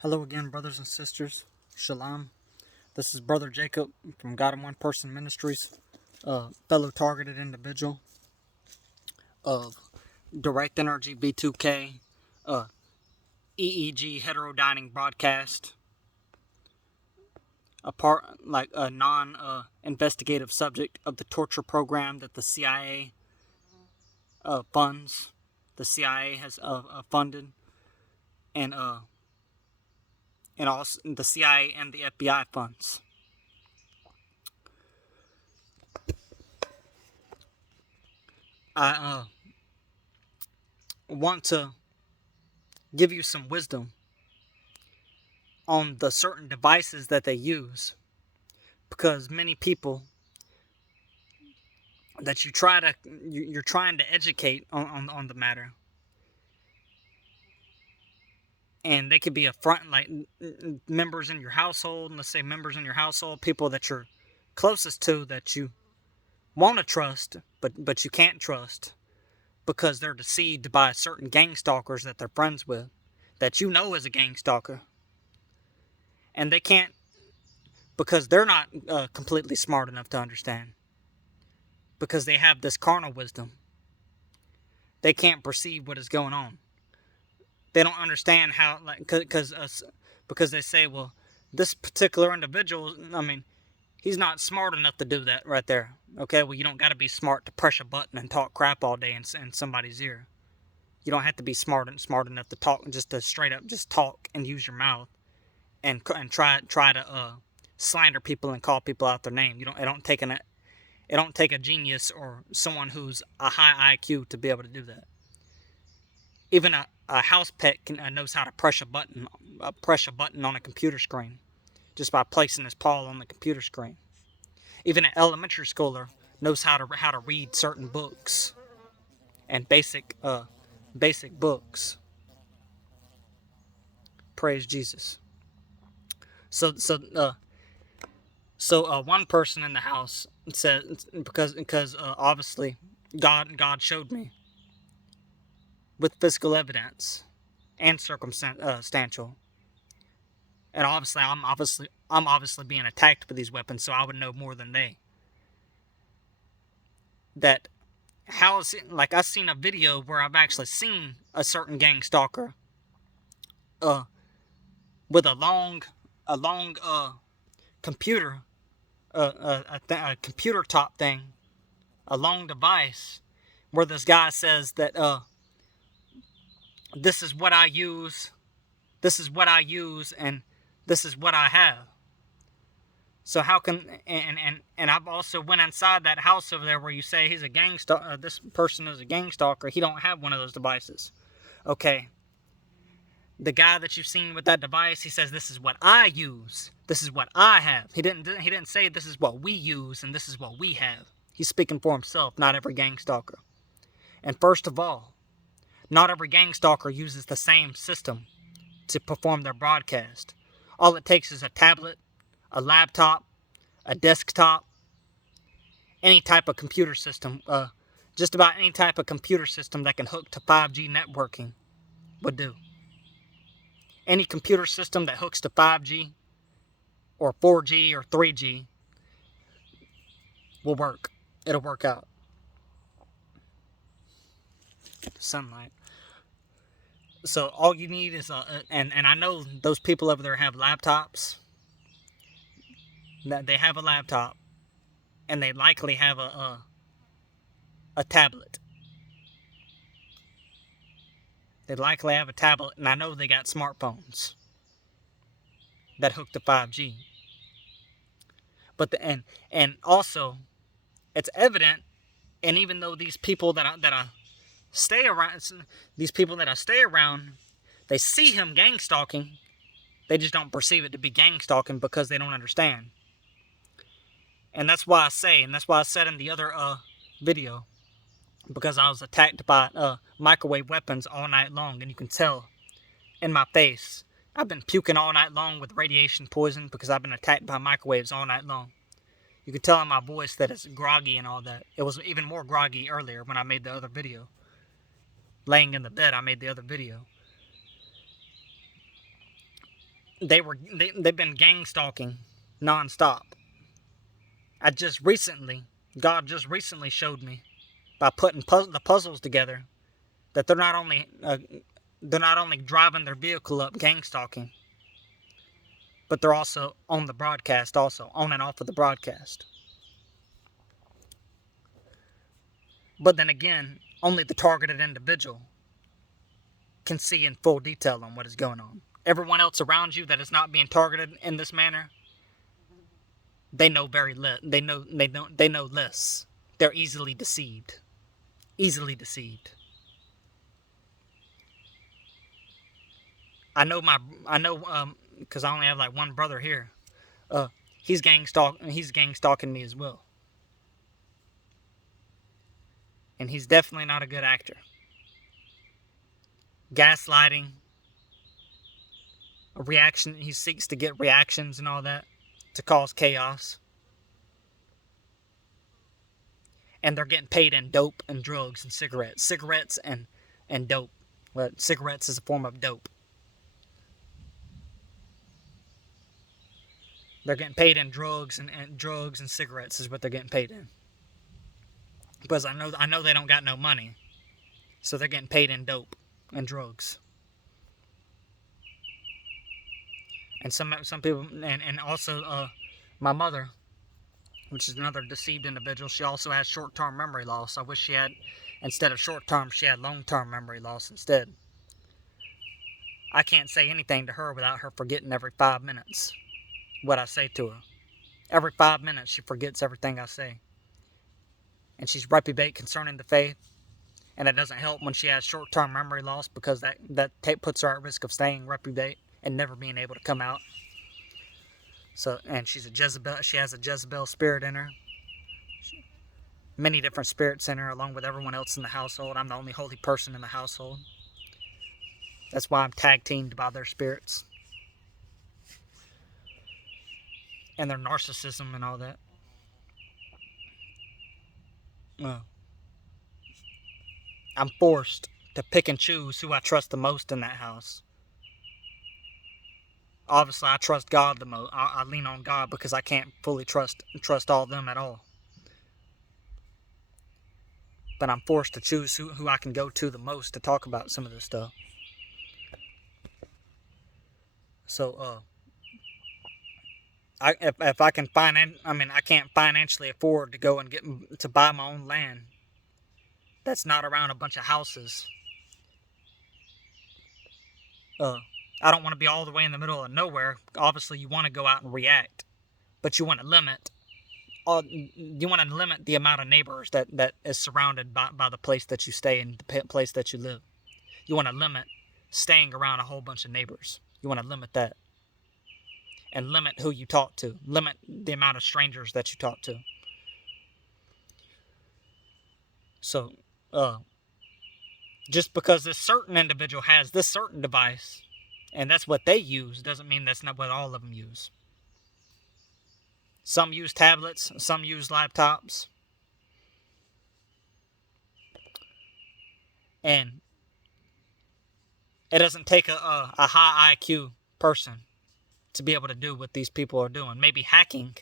Hello again, brothers and sisters. Shalom. This is Brother Jacob from God in One Person Ministries, fellow targeted individual of Direct Energy V2K, EEG Heterodyning Broadcast, a non-investigative subject of the torture program that the CIA funds. The CIA has funded, and also the CIA and the FBI funds. I want to give you some wisdom on the certain devices that they use, because many people that you're trying to educate on the matter, and they could be like members in your household. Let's say members in your household, people that you're closest to, that you want to trust but you can't trust because they're deceived by certain gangstalkers that they're friends with, that you know is a gangstalker, and they can't, because they're not completely smart enough to understand, because they have this carnal wisdom. They can't perceive what is going on. They don't understand how, like, because they say, well, this particular individual, he's not smart enough to do that right there. Okay, well, you don't got to be smart to press a button and talk crap all day in somebody's ear. You don't have to be smart enough to talk, just to straight up just talk and use your mouth and try to slander people and call people out their name. It don't take a genius or someone who's a high IQ to be able to do that. Even a house pet knows how to press a button on a computer screen just by placing his paw on the computer screen. Even an elementary schooler knows how to read certain books and basic books. Praise Jesus. So one person in the house said, because obviously God showed me with physical evidence and circumstantial, and I'm obviously being attacked with these weapons, so I would know more than they. That how is it, like, I've seen a video where I've actually seen a certain gang stalker with a long computer, a computer top thing, a long device, where this guy says that this is what I use, and this is what I have. So how can, and I've also went inside that house over there where you say he's a this person is a gang stalker. He don't have one of those devices. Okay. The guy that you've seen with that device, he says, this is what I use. This is what I have. He didn't say this is what we use and this is what we have. He's speaking for himself, not every gang stalker. And first of all, not every gang stalker uses the same system to perform their broadcast. All it takes is a tablet, a laptop, a desktop, any type of computer system, just about any type of computer system that can hook to 5G networking would do. Any computer system that hooks to 5G or 4G or 3G will work. It'll work out. Sunlight. So all you need is and I know those people over there have laptops. They have a laptop, and they likely have a tablet. They likely have a tablet, and I know they got smartphones that hook to 5G. But and also, it's evident, and even though these people that I stay around, they see him gang stalking, they just don't perceive it to be gang stalking because they don't understand. And that's why I said in the other video, because I was attacked by microwave weapons all night long, and you can tell in my face. I've been puking all night long with radiation poison because I've been attacked by microwaves all night long. You can tell in my voice that it's groggy and all that. It was even more groggy earlier when I made the other video. Laying in the bed, I made the other video. they've been gang stalking nonstop. God just recently showed me by putting the puzzles together that they're not only driving their vehicle up gang stalking, but they're also on the broadcast, also on and off of the broadcast. But then again, only the targeted individual can see in full detail on what is going on. Everyone else around you that is not being targeted in this manner, they know very little. They know less. They're easily deceived. Easily deceived. I know because I only have like one brother here. He's gang stalking me as well. And he's definitely not a good actor. Gaslighting, a reaction. He seeks to get reactions and all that to cause chaos. And they're getting paid in dope and drugs and cigarettes. Cigarettes and dope. Well, cigarettes is a form of dope. They're getting paid in drugs and drugs and cigarettes is what they're getting paid in. Because I know they don't got no money. So they're getting paid in dope and drugs. And some people, and also my mother, which is another deceived individual, she also has short-term memory loss. I wish she had, instead of short-term, she had long-term memory loss instead. I can't say anything to her without her forgetting every 5 minutes what I say to her. Every 5 minutes she forgets everything I say. And she's reprobate concerning the faith. And it doesn't help when she has short-term memory loss, because that puts her at risk of staying reprobate and never being able to come out. So, and she's a Jezebel. She has a Jezebel spirit in her. Many different spirits in her, along with everyone else in the household. I'm the only holy person in the household. That's why I'm tag-teamed by their spirits. And their narcissism and all that. I'm forced to pick and choose who I trust the most in that house. Obviously, I trust God the most. I lean on God because I can't fully trust all of them at all. But I'm forced to choose who I can go to the most to talk about some of this stuff. So, if I can I can't financially afford to go and to buy my own land that's not around a bunch of houses. I don't want to be all the way in the middle of nowhere. Obviously, you want to go out and react, but you want to limit the amount of neighbors that is surrounded by the place that you stay and the place that you live. You want to limit staying around a whole bunch of neighbors. You want to limit that. And limit who you talk to. Limit the amount of strangers that you talk to. So, just because this certain individual has this certain device, and that's what they use, doesn't mean that's not what all of them use. Some use tablets, some use laptops. And it doesn't take a high IQ person to be able to do what these people are doing. Maybe hacking,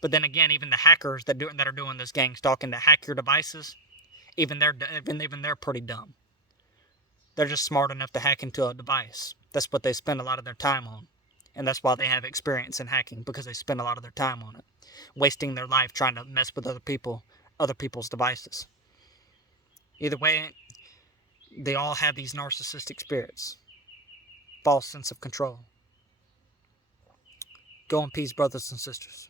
but then again, even the hackers that are doing this gang stalking, to hack your devices, even they're pretty dumb. They're just smart enough to hack into a device. That's what they spend a lot of their time on. And that's why they have experience in hacking, because they spend a lot of their time on it. Wasting their life trying to mess with other people's devices. Either way, they all have these narcissistic spirits. False sense of control. Go in peace, brothers and sisters.